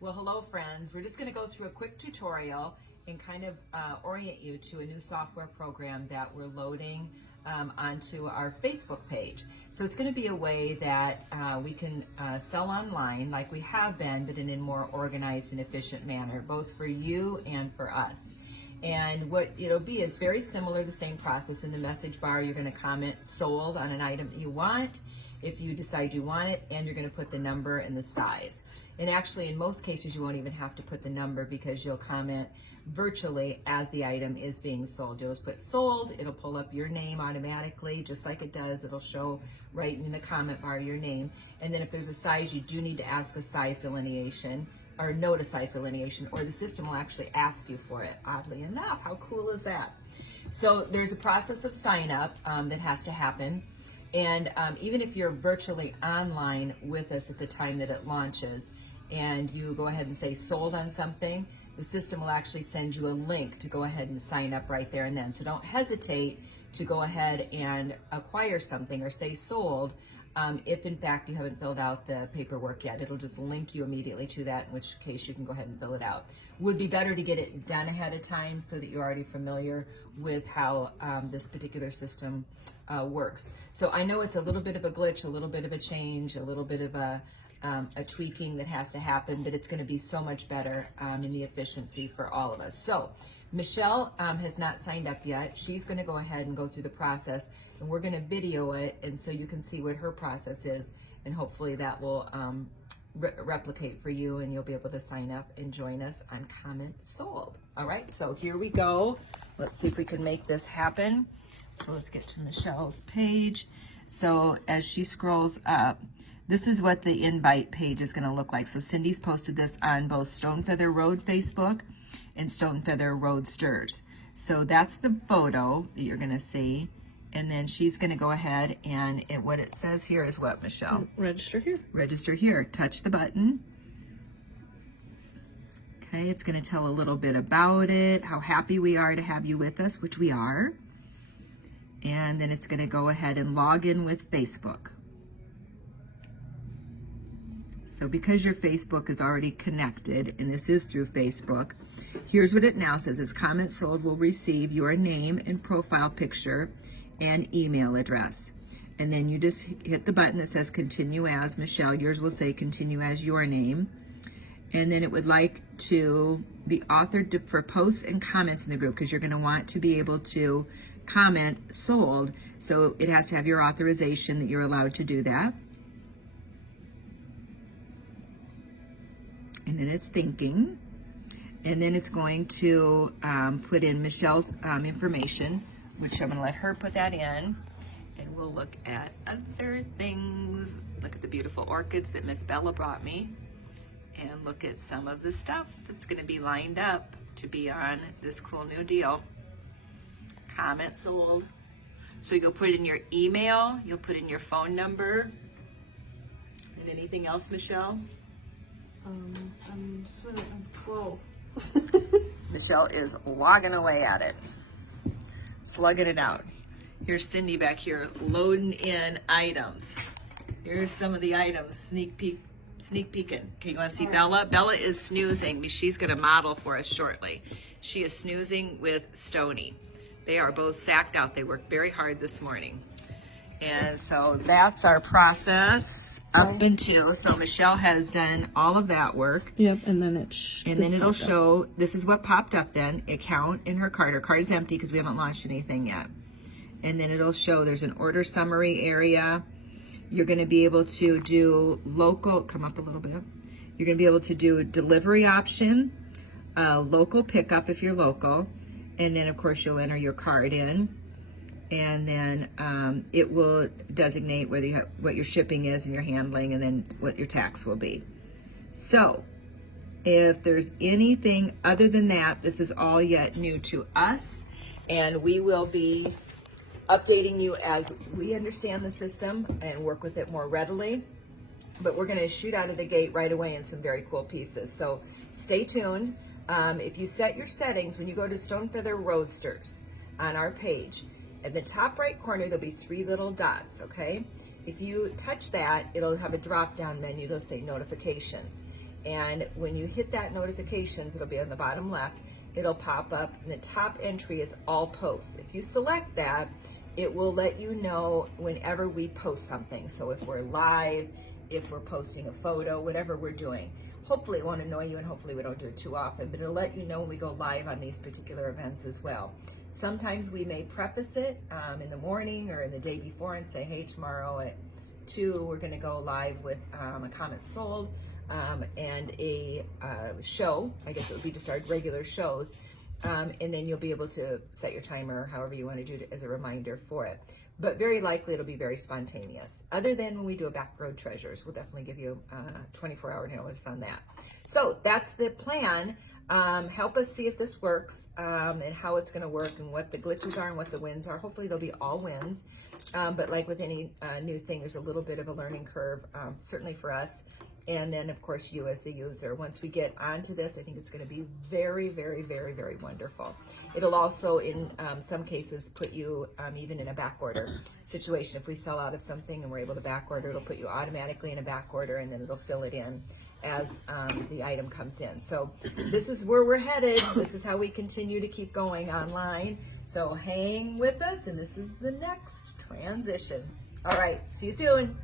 Well, hello friends. We're just going to go through a quick tutorial and kind of orient you to a new software program that we're loading onto our Facebook page. So it's going to be a way that we can sell online like we have been, but in a more organized and efficient manner, both for you and for us. And what it'll be is very similar, the same process. In the message bar, you're going to comment sold on an item that you want, if you decide you want it, and you're going to put the number and the size. And actually, in most cases, you won't even have to put the number because you'll comment virtually as the item is being sold. You'll just put sold, it'll pull up your name automatically, just like it does. It'll show right in the comment bar your name. And then if there's a size, you do need to ask a size delineation, or note a size delineation, or the system will actually ask you for it, oddly enough. How cool is that? So there's a process of sign up that has to happen. And even if you're virtually online with us at the time that it launches, and you go ahead and say sold on something, the system will actually send you a link to go ahead and sign up right there and then. So don't hesitate to go ahead and acquire something or say sold if in fact you haven't filled out the paperwork yet. It'll just link you immediately to that, in which case you can go ahead and fill it out. Would be better to get it done ahead of time so that you're already familiar with how this particular system works. So I know it's a little bit of a glitch, a little bit of a change, a little bit of a tweaking that has to happen, but it's going to be so much better in the efficiency for all of us. So Michelle has not signed up yet. She's going to go ahead and go through the process, and we're going to video it, and so you can see what her process is, and hopefully that will replicate for you, and you'll be able to sign up and join us on Comment Sold. All right, so here we go. Let's see if we can make this happen. So let's get to Michelle's page. So as she scrolls up, this is what the invite page is going to look like. So Cindy's posted this on both Stonefeather Road Facebook and Stonefeather Roadsters. So that's the photo that you're going to see. And then she's going to go ahead and what it says here is what, Michelle? Register here. Register here. Touch the button. Okay, it's going to tell a little bit about it, how happy we are to have you with us, which we are. And then it's going to go ahead and log in with Facebook. So because your Facebook is already connected, and this is through Facebook, here's what it now says. Is Comment Sold will receive your name and profile picture and email address. And then you just hit the button that says continue as. Michelle, yours will say continue as your name. And then it would like to be authored for posts and comments in the group, because you're going to want to be able to comment sold. So it has to have your authorization that you're allowed to do that. And then it's thinking, and then it's going to put in Michelle's information, which I'm going to let her put that in, and we'll look at other things. Look at the beautiful orchids that Miss Bella brought me, and look at some of the stuff that's going to be lined up to be on this cool new deal. Comment sold. So you'll put in your email, you'll put in your phone number, and anything else, Michelle? I'm slow. Michelle is logging away at it, slugging it out. Here's Cindy back here loading in items. Here's some of the items, sneak peeking. Okay, you want to see Bella? Bella is snoozing. She's going to model for us shortly. She is snoozing with Stony. They are both sacked out. They worked very hard this morning. And so that's our process up until, so Michelle has done all of that work. Yep, and then it'll show, this is what popped up then, account in her card. Her card is empty because we haven't launched anything yet. And then it'll show there's an order summary area. You're going to be able to do local, come up a little bit. You're going to be able to do a delivery option, local pickup if you're local. And then of course you'll enter your card in. And then it will designate whether you have, what your shipping is and your handling, and then what your tax will be. So if there's anything other than that, this is all yet new to us, and we will be updating you as we understand the system and work with it more readily. But we're going to shoot out of the gate right away in some very cool pieces. So stay tuned. If you set your settings, when you go to Stonefeather Roadsters on our page, in the top right corner, there'll be 3 little dots, okay? If you touch that, it'll have a drop-down menu. It'll say notifications. And when you hit that notifications, it'll be on the bottom left, it'll pop up, and the top entry is all posts. If you select that, it will let you know whenever we post something. So if we're live, if we're posting a photo, whatever we're doing. Hopefully it won't annoy you, and hopefully we don't do it too often, but it'll let you know when we go live on these particular events as well. Sometimes we may preface it in the morning or in the day before and say, hey, tomorrow at 2, we're gonna go live with a comment sold and a show. I guess it would be just our regular shows. And then you'll be able to set your timer, however you want to do it, as a reminder for it. But very likely it'll be very spontaneous. Other than when we do a Back Road Treasures, we'll definitely give you 24-hour notice on that. So that's the plan. Help us see if this works and how it's going to work and what the glitches are and what the wins are. Hopefully they'll be all wins. But like with any new thing, there's a little bit of a learning curve, certainly for us. And then, of course, you as the user. Once we get onto this, I think it's going to be very, very, very, very wonderful. It'll also, in some cases, put you even in a back order situation. If we sell out of something and we're able to back order, it'll put you automatically in a back order, and then it'll fill it in as the item comes in. So this is where we're headed. This is how we continue to keep going online. So hang with us, and this is the next transition. All right, see you soon.